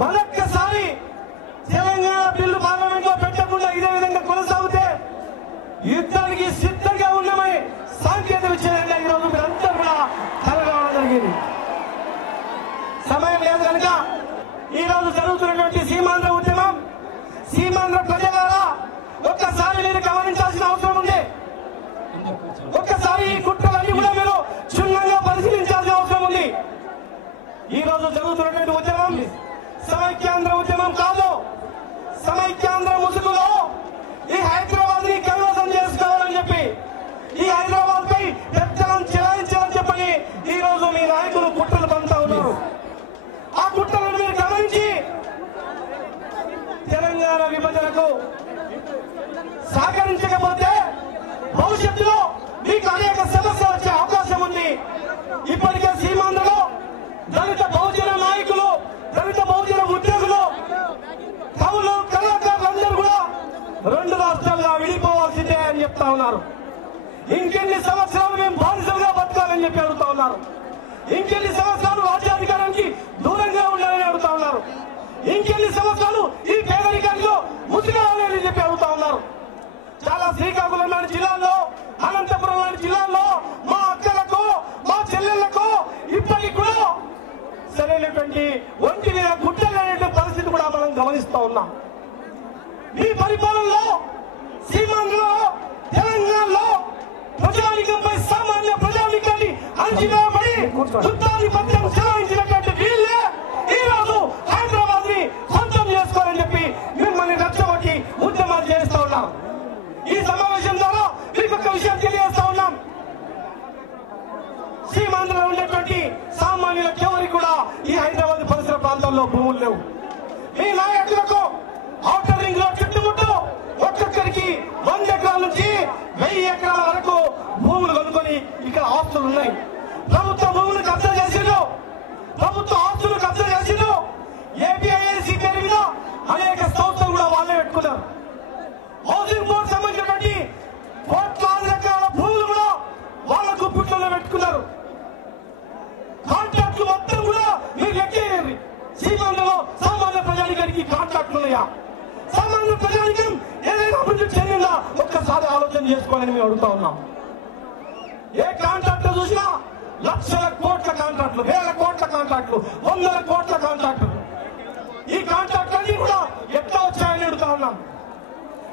మరొక్కసారి Telangana bill parliament లో పెట్టకుండా ఇదే విధంగా కొనసాగితే యుద్ధానికి సిద్ధంగా ఉన్నామని సాంకేతిక విషయంగా ఈరోజు మీరంతా కూడా కలగడం జరిగింది. సమయం లేదు కనుక ఈ రోజు జరుగుతున్నటువంటి సీమాంధ్ర ఉద్యమం, సీమాంధ్ర ప్రజలారా ఒక్కసారి మీరు గమనించాల్సిన అవసరం ఉంది. ఒక్కసారి ఈ కుట్రలన్నీ కూడా మీరు క్షుణ్ణంగా పరిశీలించాల్సిన అవసరం ఉంది. ఈ రోజు జరుగుతున్నటువంటి ఉద్యమం సమైక్యాంధ్ర ఉద్యమం కాదు. సమైక్యాంధ్ర ముసుగులో ఈ హైదరాబాద్ ని కైవసం చేసుకోవాలని చెప్పి, ఈ హైదరాబాద్ పై పెద్దలను చెలాయించాలని చెప్పని ఈ రోజు మీ నాయకులు కుట్రలు పంపుతా ఉన్నారు. ఆ కుట్రలను మీరు గమనించి తెలంగాణ విభజనకు సహకరించకపోతే భవిష్యత్తులో మీకు అనేక సమస్యలు వచ్చే అవకాశం ఉంది. ఇప్పటికే సీమాంధ్రలో దళిత బహుజన నాయకులు, దళిత బహుజన ఉద్యోగులు, కవులు, కళాకారులందరూ కూడా 2 రాష్ట్రాలుగా విడిపోవాల్సిందే అని చెప్తా ఉన్నారు. ఇంకెన్ని సంవత్సరాలు మేము బానిసలుగా బతకాలని చెప్పి అడుగుతా ఉన్నారు. ఇంకెన్ని సంవత్సరాలు రాజ్యాధికారానికి దూరంగా ఉండాలని అడుగుతా ఉన్నారు. ఇంకెన్ని సంవత్సరాలు ఈ పేదరికంలో ముసుగాలని చెప్పి అడుగుతా ఉన్నారు. చాలా శ్రీకాకుళం లాంటి జిల్లాల్లో, అనంతపురం లాంటి జిల్లాల్లో మా అక్కలకు, మా చెల్లెళ్లకు ఇప్పటికి కూడా సరైనటువంటి ఒంటి మీద గుట్టలేనటువంటి పరిస్థితి కూడా మనం గమనిస్తా ఉన్నాం. ఈ పరిపాలనలో సీమాంధ్రలో, తెలంగాణలో ప్రజానికంపై సామాన్య ప్రజానికాన్ని అంచనాపడి యుద్ధాధిపత్యం చెలాయించినటువంటి వీళ్ళే ఈ రోజు హైదరాబాద్ ని సొంతం చేసుకోవాలని చెప్పి మిమ్మల్ని రెచ్చగొట్టి ఉద్యమాలు చేస్తా ఉన్నాం. ఈ సమావేశం ద్వారా మీకు ఒక విషయం తెలియజేస్తా ఉన్నాం. సీమాంధ్రలో ఉండేటువంటి సామాన్యులకు ఎవరికి కూడా ఈ హైదరాబాద్ పరిసర ప్రాంతాల్లో భూములు లేవు. మీ నాయకులకు ఔటర్ రింగ్ రోడ్ చుట్టుముట్టు ఒక్కొక్కరికి 100 ఎకరాల నుంచి 1000 ఎకరాల వరకు భూములు కొనుక్కొని ఇక్కడ ఆస్తులు ఉన్నాయి. ప్రభుత్వ భూములు కబ్జా చేసిండు, ప్రభుత్వ ఆస్తులు కబ్జా చేసిండు. ఏపీఐఏసీ పేరు మీద అనేక సంస్థలు కూడా వాళ్ళే పెట్టుకున్నారు. హౌసింగ్ బోర్డు సంబంధించినటువంటి కోట్లాది రకాల భూములు కూడా వాళ్ళ గుప్పిట్లలో పెట్టుకున్నారు. కాంట్రాక్టులు మొత్తం కూడా మీరు ఎక్కేయండి. సీమాంధ్రలో సామాన్య ప్రజానికానికి కాంట్రాక్టులు ఉన్నాయా? సామాన్య ప్రజానికం ఏదైనా అభివృద్ధి చెందిందా? ఒక్కసారి ఆలోచన చేసుకోవాలని మేము అడుగుతా ఉన్నాం. ఏ కాంట్రాక్టర్ చూసినా లక్షల కోట్ల కాంట్రాక్టులు, వేల కోట్ల కాంట్రాక్టులు, 100 కోట్ల కాంట్రాక్టులు. ఈ కాంట్రాక్టులన్నీ కూడా ఎట్లా వచ్చాయని అడుగుతా ఉన్నాం.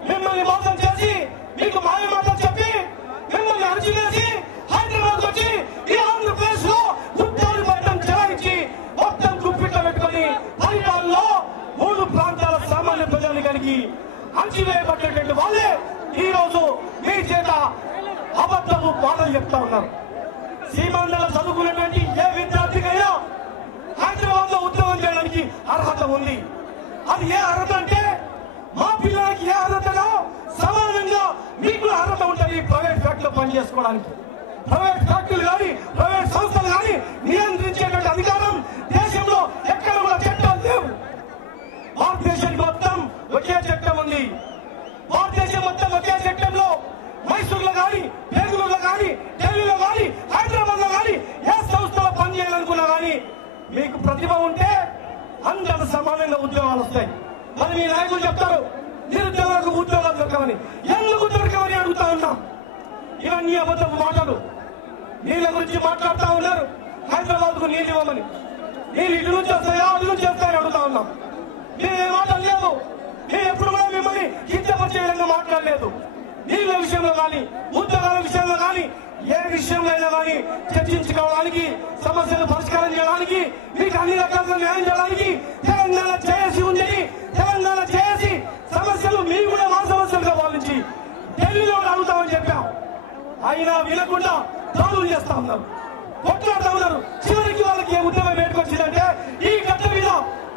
మిమ్మల్ని మోసం చేసి, మీకు మాయ మాటలు చెప్పి, మిమ్మల్ని అణచివేసి హైదరాబాద్ వచ్చి ఈ ఆంధ్రప్రదేశ్ లో ఉద్యోగపట్టం చెలాయించి మొత్తం గుప్పిట్ల పెట్టుకొని పరిపాలనలో 3 ప్రాంతాల సామాన్య ప్రజానికానికి అణచివేయబడ్డటువంటి వాళ్ళే ఈ రోజు మీ చేత అబద్ధపు మాటలు చెప్తా ఉన్నారు. సీమాంధ్రలో చదువుకున్నటువంటి ఏ విద్యార్థికైనా హైదరాబాద్ లో ఉద్యోగం చేయడానికి అర్హత ఉంది. అది ఏ అర్హత అంటే మా పిల్లలకి ఏ అర్హతలో సమానంగా మీకు అర్హత ఉంటుంది ప్రైవేట్ ఫ్యాక్టరీలో పనిచేసుకోవడానికి. ప్రైవేట్ ఫ్యాక్టరీలు కానీ, ప్రైవేట్ సంస్థలు కానీ నియంత్రించేటువంటి అధికారం దేశంలో ఎక్కడ కూడా చట్టాలు లేవు. భారతదేశానికి మొత్తం ఒకే చట్టం ఉంది. భారతదేశం మొత్తం ఒకే చట్టంలో మైసూరులో కానీ, బెంగళూరులో కానీ, ఢిల్లీలో కానీ, హైదరాబాద్ లో కానీ ఏ సంస్థలో పనిచేయాలనుకున్నా కానీ మీకు ప్రతిభ ఉంటే అందరూ సమానంగా ఉద్యోగాలు వస్తాయి. మరి మీ నాయకులు చెప్తారు నిరుద్యోగులకు ఉద్యోగాలు దొరకమని. ఎందుకు దొరకమని అడుగుతా ఉన్నాం. ఇవన్నీ అబద్ధపు మాటలు. నీళ్ళ గురించి మాట్లాడుతూ ఉన్నారు. హైదరాబాద్ కు నీళ్ళు ఇవ్వమని. నీళ్ళు ఇటు నుంచి వస్తాయా, అటు నుంచి వస్తాయని అడుగుతా ఉన్నాం. మీరు ఏ మాటలు లేదు. నేను ఎప్పుడు కూడా మిమ్మల్ని కించపరిచే విధంగా మాట్లాడలేదు. నీళ్ళ విషయంలో కానీ, ఉద్యోగాల విషయంలో కానీ, ఏ విషయంలో అయినా కానీ చర్చించుకోవడానికి, సమస్యలు పరిష్కారం చేయడానికి, మీకు అన్ని రకాలుగా న్యాయం చేయడానికి తెలంగాణ చేసి ఉందని, తెలంగాణ చేసి సమస్యలు మీరు కూడా మా సమస్యలుగా భావించి ఢిల్లీలో అడుగుతామని చెప్పాం. అయినా వినకుండా దాడులు చేస్తా ఉన్నారు, కొట్లాడుతా ఉన్నారు. చివరికి వాళ్ళకి ఏ ఉద్యమం వేడుకొచ్చిందంటే ఈ గడ్డ మీద,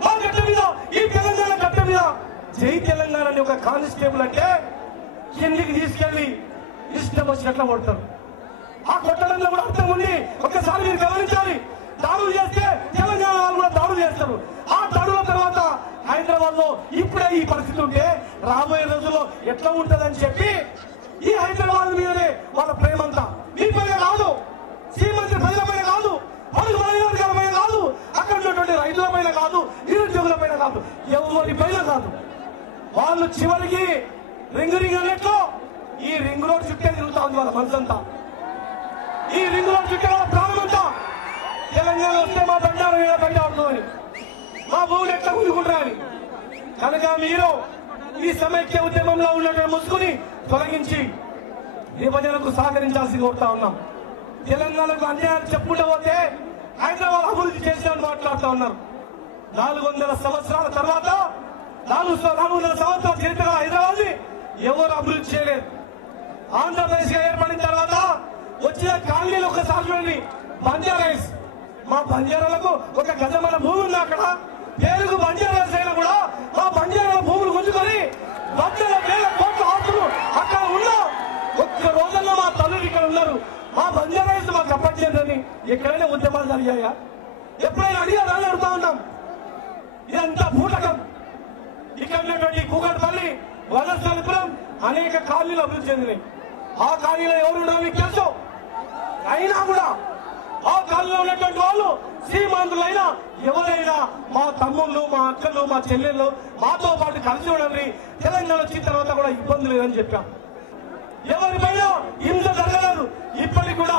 మా గడ్డ మీద, ఈ తెలంగాణ గడ్డ మీద జై తెలంగాణ అని ఒక కానిస్టేబుల్ అంటే కిందికి తీసుకెళ్లి ఇష్టం వచ్చినట్లు కొడతారు. ఆ కొట్టడంలో కూడా అర్థం ఉంది. ఒక్కసారి మీరు గమనించాలి. దాడులు చేస్తే తెలంగాణ వాళ్ళు కూడా దాడులు చేస్తారు. ఆ దాడుల తర్వాత హైదరాబాద్ లో ఇప్పుడే ఈ పరిస్థితి ఉంటే రాబోయే రోజుల్లో ఎట్లా ఉంటదని చెప్పి ఈ హైదరాబాద్ మీదనే వాళ్ళ ప్రేమంతా మీ పైన కాదు, సీమంత్రి ప్రజల పైన కాదు, అడుగు బలహీన వర్గాల పైన కాదు, అక్కడ ఉన్నటువంటి రైతుల పైన పైన కాదు, నిరుద్యోగుల పైన కాదు, ఎవరి పైన కాదు. వాళ్ళు చివరికి రింగ్ రింగ్ అన్నట్లు ఈ రింగ్ రోడ్ చుట్టే తిరుగుతా ఉంది వాళ్ళ మనసంతా. ఈ రింగ్ రోడ్ చుట్టే వాళ్ళ ప్రాణమంతా తెలంగాణ వస్తే మా బండారు బండి అవుతుందని, మా భూములు ఎట్లా కూడుకుంటారని. కనుక మీరు ఈ సమైక్య ఉద్యమంలో ఉన్నటువంటి ముసుగుని తొలగించి విభజనకు సహకరించాల్సి కోరుతా ఉన్నాం. తెలంగాణకు అన్యాయం చెప్పుకుంటూ పోతే హైదరాబాద్ అభివృద్ధి చేసినట్టు మాట్లాడుతూ ఉన్నారు. 400 సంవత్సరాల తర్వాత 400 సంవత్సరాల చరిత్ర హైదరాబాద్ ని ఎవరు అభివృద్ధి చేయలేదు. ఆంధ్రప్రదేశ్ గా ఏర్పడిన తర్వాత వచ్చిన కాలనీలు ఒకసారి చూడండి. బంజారాస్, మా బంజారాలకు ఒక గజమైన భూమి ఉంది. అక్కడ పేరుకు బంజారాస్ అయినా కూడా మా బంజారాల భూములు గుంజుకొని 100,000 కోట్ల ఆస్తులు అక్కడ ఉన్నా ఒక్క రోజుల్లో మా తల్లులు ఇక్కడ ఉన్నారు. మా బంజారాస్ మాకు అప్పట్లేదని ఎక్కడైనా ఉద్యమాలు జరిగాయా? ఎప్పుడైనా అడిగారని అడుగుతా ఉన్నాం. ఇదంతా పూటకం. ఇక్కడ ఉన్నటువంటి కూకట్పల్లి, వనస్థలిపురం అనేక కాలనీలు అభివృద్ధి చెందినాయి. ఆ కాలనీలో ఎవరు ఉన్నారో మీకు తెలుసు. అయినా కూడా ఆ కాలనీలో ఉన్నటువంటి వాళ్ళు శ్రీమంతులైనా ఎవరైనా మా తమ్ముళ్ళు, మా అక్కలు, మా చెల్లెళ్ళు మాతో పాటు కలిసి ఉండండి. తెలంగాణ వచ్చిన తర్వాత కూడా ఇబ్బంది లేదని చెప్పాం. ఎవరిపైన హింస జరగలేదు. ఇప్పటికి కూడా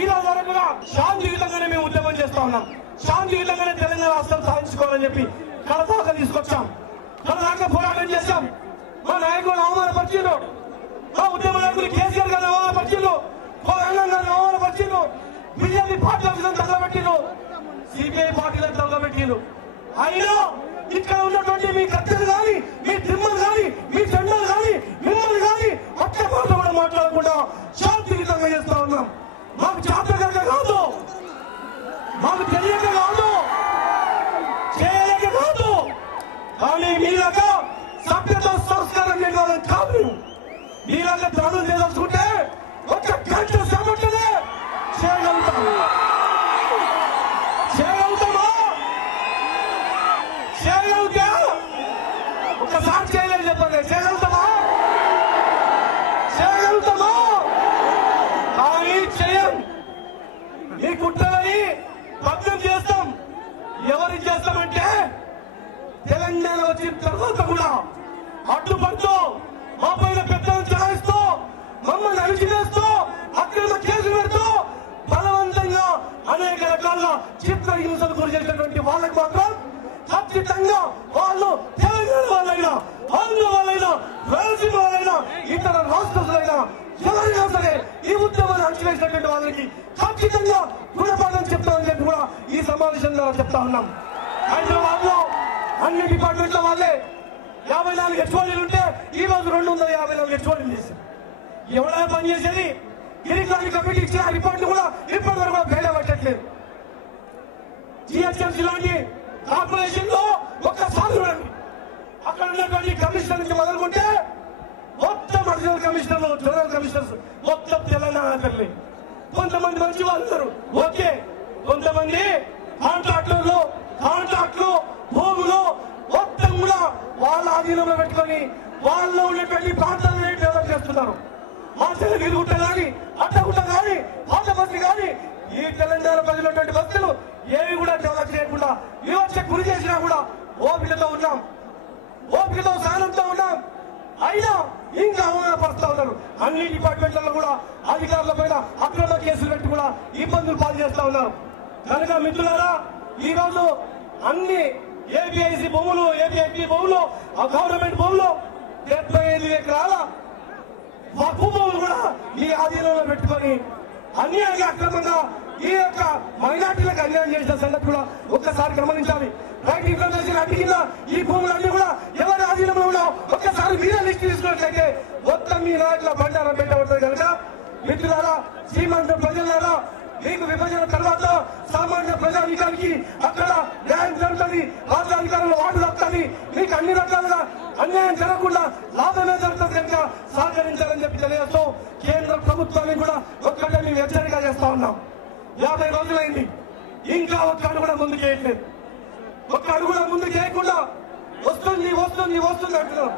ఈ రోజు వరకు కూడా శాంతియుతంగానే మేము ఉద్యమం చేస్తా ఉన్నాం. శాంతియుతంగానే తెలంగాణ రాష్ట్రం సాధించుకోవాలని చెప్పి కడదాకా తీసుకొచ్చాం. కడదాకా పోరాటం చేశాం. మా నాయకులు అవమానపరిచిండ్రు. మా ఉద్యమ నాయకులు కేసీఆర్ గారిని అవమానపరిచిండ్రు. రంగం గారిని అవమానపరిచిండ్రు. బీజేపీ పార్టీ ఆఫీసులను తగలబెట్టిండ్రు. సిపిఐ పార్టీలను తగలబెట్టిండ్రు. అయినా ఇక్కడ ఉన్నటువంటి మీ కత్తెలు కానీ, మీ దిమ్మలు కానీ, మీ జెండాలు కానీ, మిమ్మల్ని కానీ ఒక్క మాట కూడా మాట్లాడకుండా శాంతియుతంగా చేస్తా ఉన్నాం. మాకు చేతగక కాదు, మాకు తెలియక కాదు, చేయలేక కాదు. కానీ మీలాగా సభ్యత సంస్కారం లేని వాళ్ళని కాదు. మీలాగా దాడులు చేయదలుచుకుంటే ఒక గంట సేపట్లనే చేయగలుగుతాం. చేయగలుగుతామా? చేయగలుగుతా ఒక్కసారి చేయలేదు చెప్పండి. చేయగలుగుతామా? చేయగలుగుతామా? కానీ చేయం. ఈ కుట్రలని భగ్నం చేస్తాం. ఎవరికి చేస్తామంటే తెలంగాణ వచ్చిన తర్వాత కూడా అడ్డుపడుతూ మా పైన పెద్దలు చలాయిస్తూ మమ్మల్ని అణిచివేస్తూ అక్రమ కేసులు పెడుతూ బలవంతంగా అనేక రకాల చిత్రహింసలు గురి చేసినటువంటి వాళ్ళకి మాత్రం ఖచ్చితంగా వాళ్ళు తెలంగాణ వాళ్ళైనా, ఆంధ్ర వాళ్ళైనా, రాయలసీమ వాళ్ళైనా, ఇతర రాష్ట్రాలైనా ఎవరైనా సరే ఈ ఉద్యమాన్ని అణచివేసినటువంటి వాళ్ళకి ఖచ్చితంగా గుణపాఠం చెప్తామని చెప్పి కూడా ఈ సమావేశంలో చెప్తా ఉన్నాం. హైదరాబాద్ లో అన్ని డిపార్ట్మెంట్ల వాళ్ళే 54 హెచ్ఓడీలు ఉంటే ఈ రోజు 254 హెచ్ఓడీలు చేశారు. ఎవరైనా పనిచేసేది గిరిజన కమిటీ ఇచ్చిన రిపోర్ట్లు కూడా ఇప్పటి వరకు కూడా బయట పెట్టట్లేదు. జిహెచ్ఎంసీ లాంటి కార్పొరేషన్ లో ఒక్కసారి చూడండి. అక్కడ ఉన్నటువంటి కమిషనర్ నుంచి మొదలుకుంటే మొత్తం అడిషనల్ కమిషనర్లు, జనరల్ కమిషనర్స్ మొత్తం తెలంగాణ తల్లి. కొంతమంది మంచి వాళ్ళు ఓకే, కొంతమంది కాంట్రాక్ట్లు భూములు మొత్తం కూడా వాళ్ళ ఆధీనంలో పెట్టుకొని వాళ్ళలో ఉన్నటువంటి ప్రాంతాలను డెవలప్ చేస్తున్నారు. మా గిరిగుట్ట కానీ, అట్టగుట్ట కానీ, పాత బస్తి కానీ ఈ తెలంగాణ ప్రజలటువంటి బస్సులు ఏవి కూడా డెవలప్ చేయకుండా వివక్ష గురి చేసినా కూడా ఓపికతో ఉన్నాం, ఓపికతో సహనంతో ఉన్నాం. అయినా ఇంకా అవమానపరుస్తా ఉన్నారు. అన్ని డిపార్ట్మెంట్లలో కూడా అధికారుల పైన అక్రమ కేసులు పెట్టి కూడా ఇబ్బందులు పాలు చేస్తా ఉన్నారు. కనుక మిత్రులారా, ఈ రోజు అన్ని ఏపీఐసి భూములు, ఏపీఐపీ భూములు, గవర్నమెంట్ భూములు 75 ఎకరాల వక్ఫ్ భూములు కూడా ఈ ఆధీనంలో పెట్టుకొని అన్యాయంగా అక్రమంగా ఈ యొక్క మైనార్టీలకు అన్యాయం చేసిన సంగతి కూడా ఒక్కసారి గమనించాలి. రైట్ ఇన్ఫర్మేషన్ అడిగిన ఈ భూములన్నీ కూడా ఎవరి ఆధీనంలో ఉన్నావు ఒక్కసారి మీరే లిస్ట్ తీసుకున్నట్లయితే మొత్తం మీ నాయకుల బండారం పెట్టబడుతుంది. కనుక మిత్రులారా, శ్రీమంత ప్రజలారా, మీకు విభజన తర్వాత సామాన్య ప్రజానీకానికి అక్కడ న్యాయం జరుగుతుంది, రాజ్యాధికారులు వాటు దక్కుతుంది, మీకు అన్ని రకాలుగా అన్యాయం జరగకుండా లాభమే జరుగుతుంది. కనుక సహకరించాలని చెప్పి తెలియజేస్తూ కేంద్ర ప్రభుత్వాన్ని కూడా ఒక్కటే మేము హెచ్చరిక చేస్తా ఉన్నాం. 50 రోజులైంది, ఇంకా ఒక్క అడుగు కూడా ముందుకు వేయట్లేదు. ఒక్క అడుగు కూడా ముందుకు వేయకుండా వస్తుంది వస్తుంది వస్తుంది అంటున్నారు.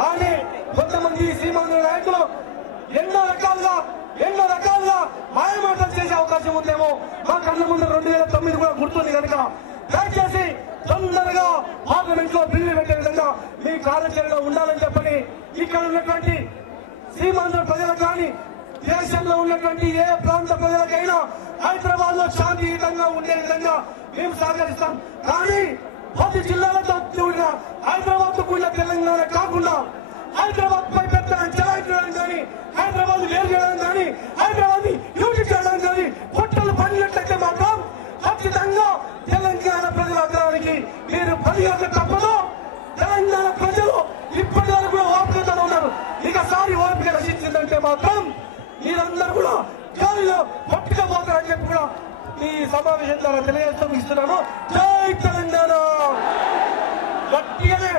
కానీ కొంతమంది శ్రీమంతుల నాయకులు ఎన్నో రకాలుగా మాయమాటలు చేసే అవకాశం ఉందేమో. మా కళ్ళ ముందు 2009 కూడా గుర్తుంది. కనుక దయచేసి తొందరగా పార్లమెంట్ లో బిల్లు పెట్టే విధంగా మీ కార్యాచరణ ఉండాలని చెప్పని ఇక్కడ ఉన్నటువంటి సీమాంధ్ర ప్రజలకు కానీ దేశంలో ఉన్నటువంటి ఏ ప్రాంత ప్రజలకైనా హైదరాబాద్ లో శాంతియుతంగా ఉండే విధంగా మేము సహకరిస్తాం. కానీ 10 జిల్లాలతో కూడిన హైదరాబాద్ తో కూడిన తెలంగాణ కాకుండా హైదరాబాద్ పై పెత్తనం చెలాయించడానికి కానీ, హైదరాబాద్ వేరు చేయడానికి కానీ, హైదరాబాద్ యూజ్ చేయడానికి కానీ పొట్టలు పడినట్లయితే మాత్రం ఖచ్చితంగా తెలంగాణ ప్రజల అగ్రహానికి మీరు పదిహేను తప్పదు. తెలంగాణ ప్రజలు ఇప్పటి వరకు కూడా ఓపికతో ఉన్నారు. ఇకసారి ఓపిక రచించిందంటే మాత్రం మీరందరూ కూడా గాలిలో పట్టుకపోతారని చెప్పి కూడా ఈ సమావేశం ద్వారా తెలియజేస్తూ ఇస్తున్నాను. జై తెలంగాణ. గట్టిగానే